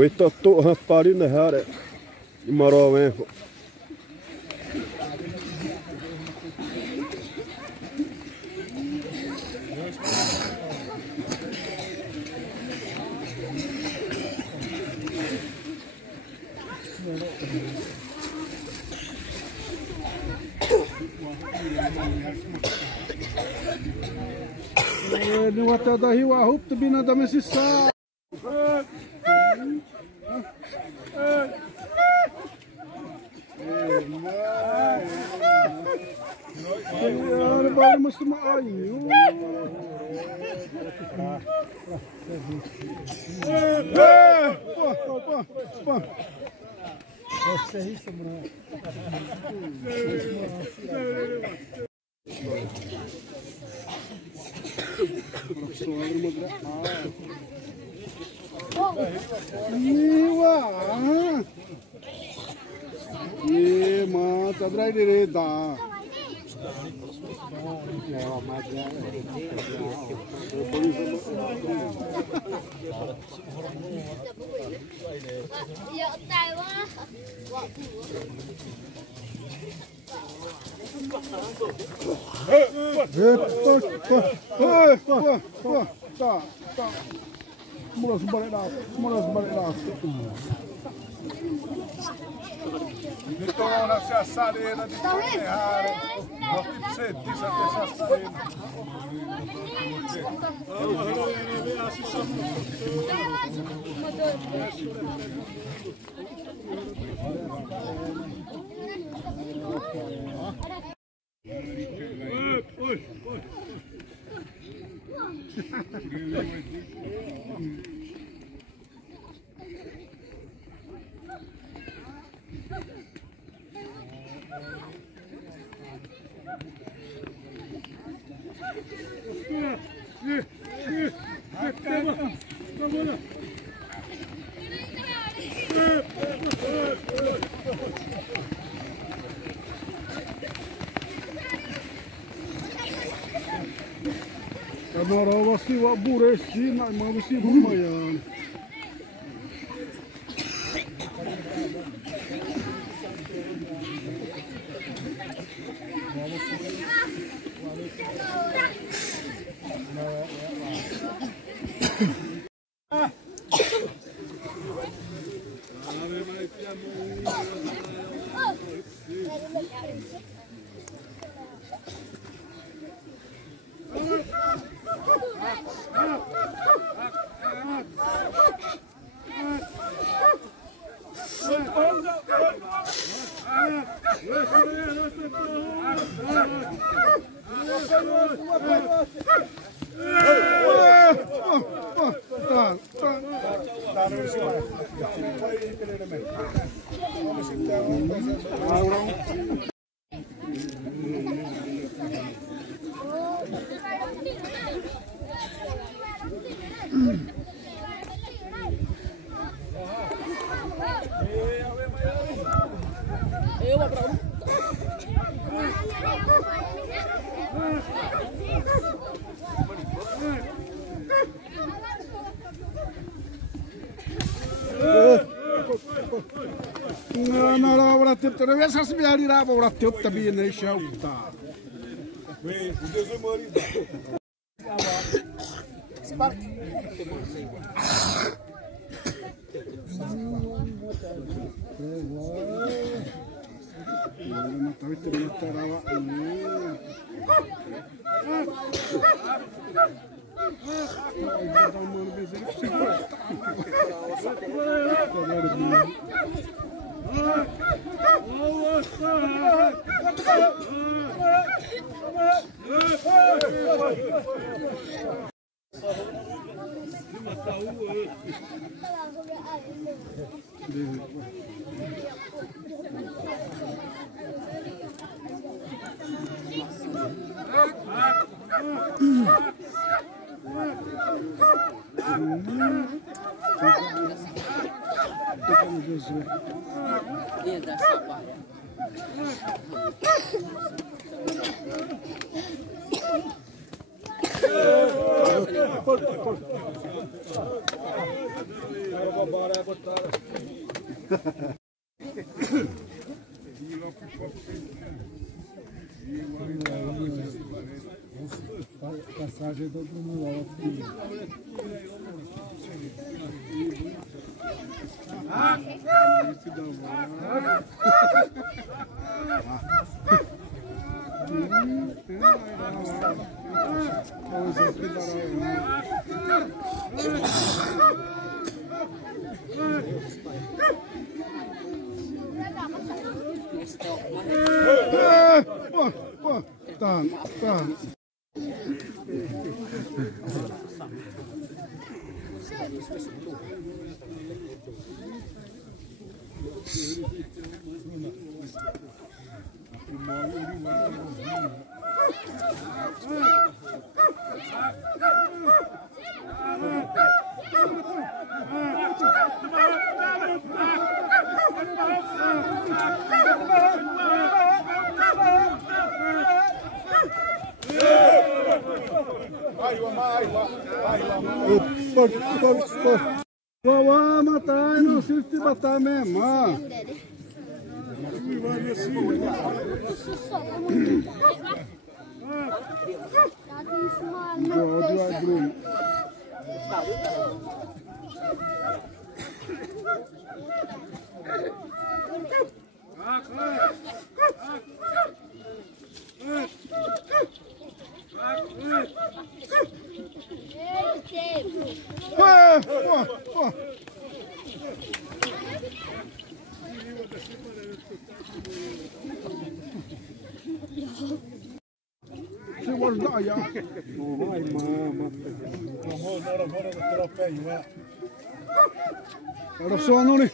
Vittu tuohon parin här i morgon. Nu vata da hiwa hup to bina da mesissa. Ara bari must ma ai. Ye ma tadrai de da. Mulai balik dah. Nyt on asia salina di terrare. No pizzetti sa te salina. Karena rawasi wak buresi nak mawasi lumayan. Terveysas biari rabo rattiop tabi ne shauta. Wei, udah morida. Spark. Passagem do Bruno Alves. Wawa matai no sirti batame ma. Se guarda ya. Ai mama. Ora sono lì.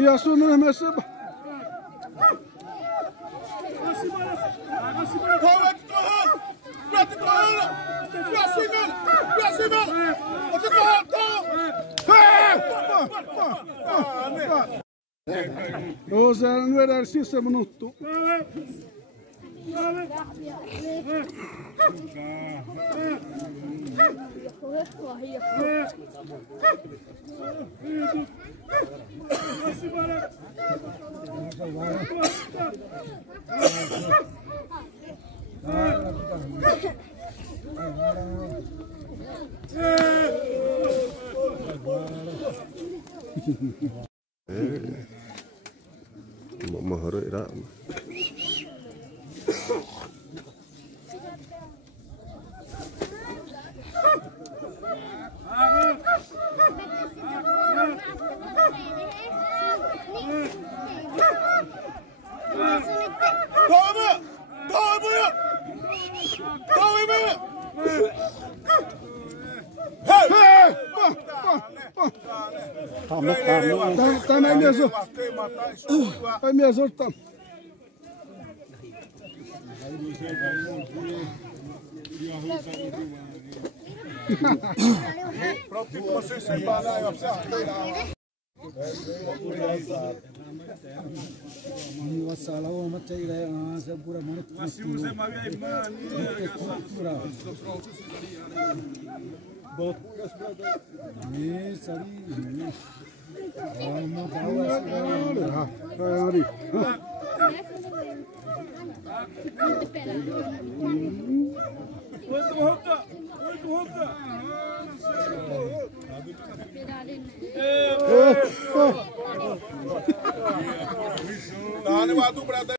Io sono nel mese. Cosa non era il sistema minuto. Mahara ira. Tá na mesa. Tá mesa tá. Pronto, você separar e observar. Wassalamu macam ini, saya pura manut. Masih usah magai mana? Pura. Bot. Ini sari. Mau bawa sekarang. Hari. Tá animado o brother.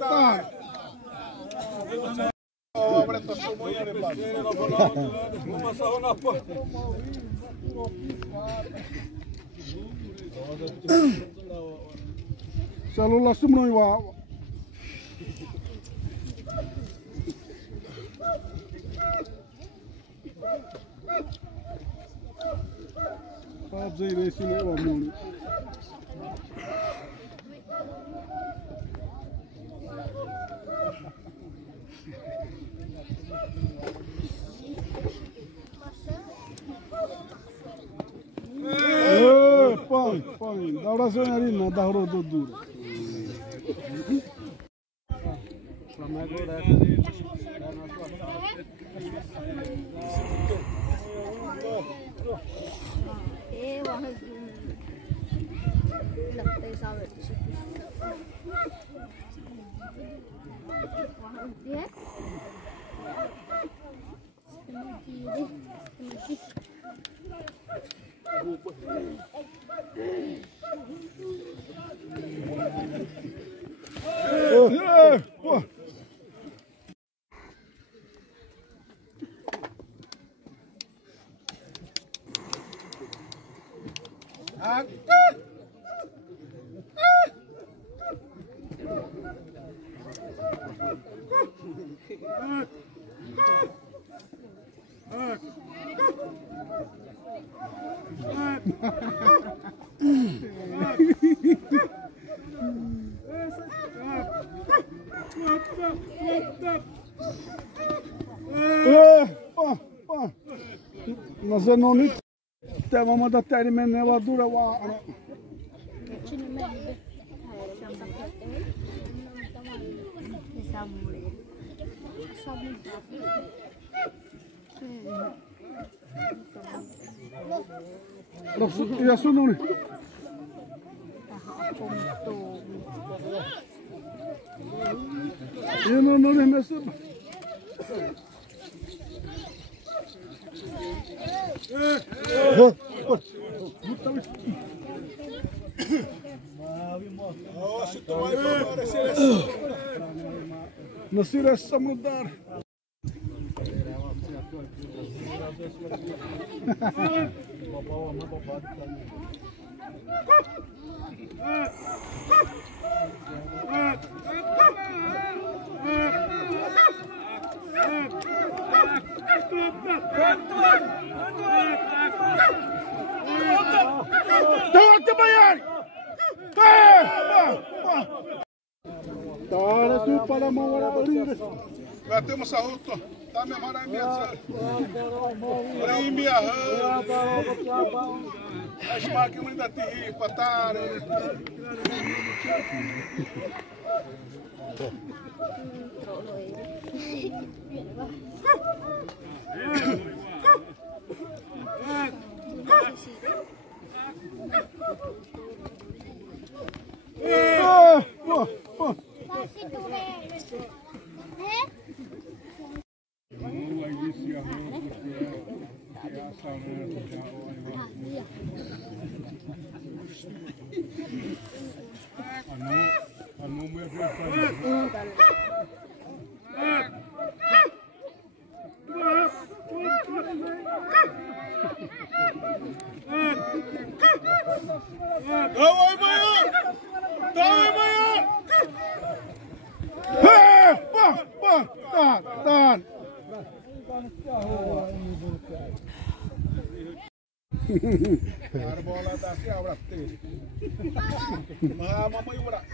Tahan. Oh, berarti semuanya lepas. Selalu semua wa. Pode ir esse né o amor. Põe, dá oração ali, não dá rodadura. Mas eu não tenho uma da terra menor dura wa. Ya sununi. Eu não lembro. Nasir essa mudar. Vai ter uma saúde, tá me amarrando minha minha as máquinas da TI patar. Bola da siapa teh? Mama ibu rak.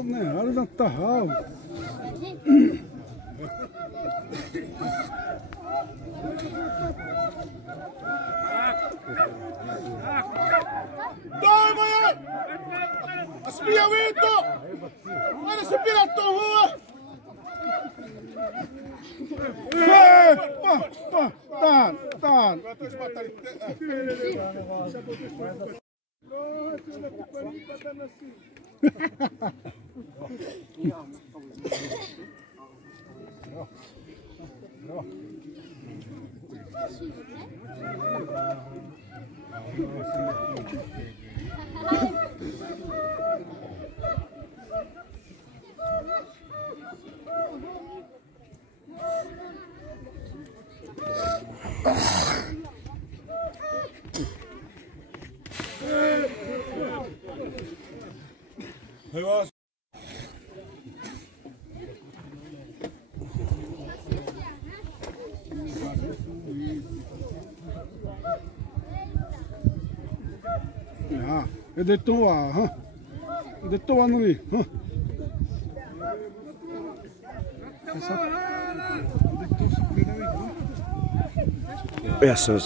Ne, aradan tahal. Dai, Maya! Aspira, Vito! Olha esse piratão, rua! Tahan. Deitou ali. Essa.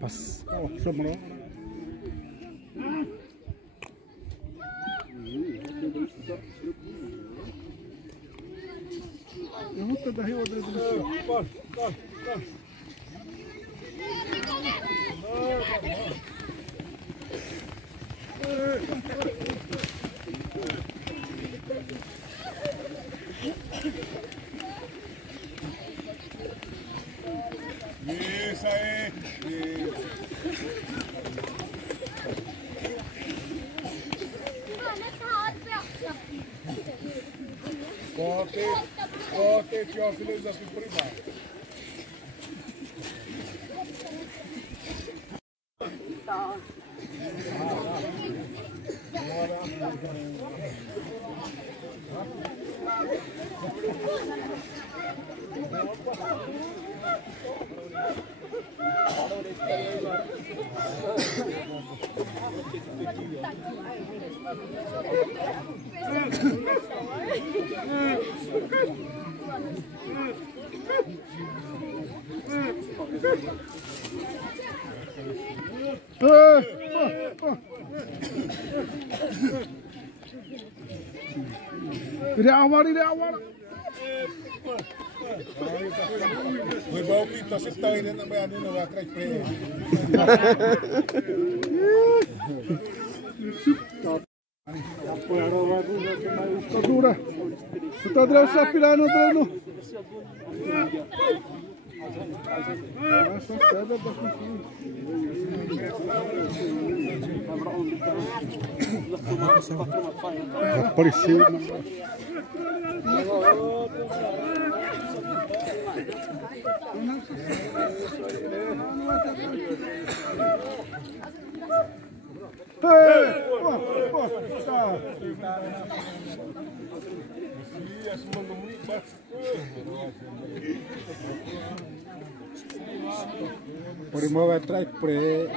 Pas. Oh, semua. Muito da Rio de Janeiro. Isso aí. Corte, Teófilos aqui por embaixo. Dari awal. May bawa kita sa tayo na may ano na wakray pre. Dura. Está atrás sa pilano treino. Apareceu. Primova atrás pre.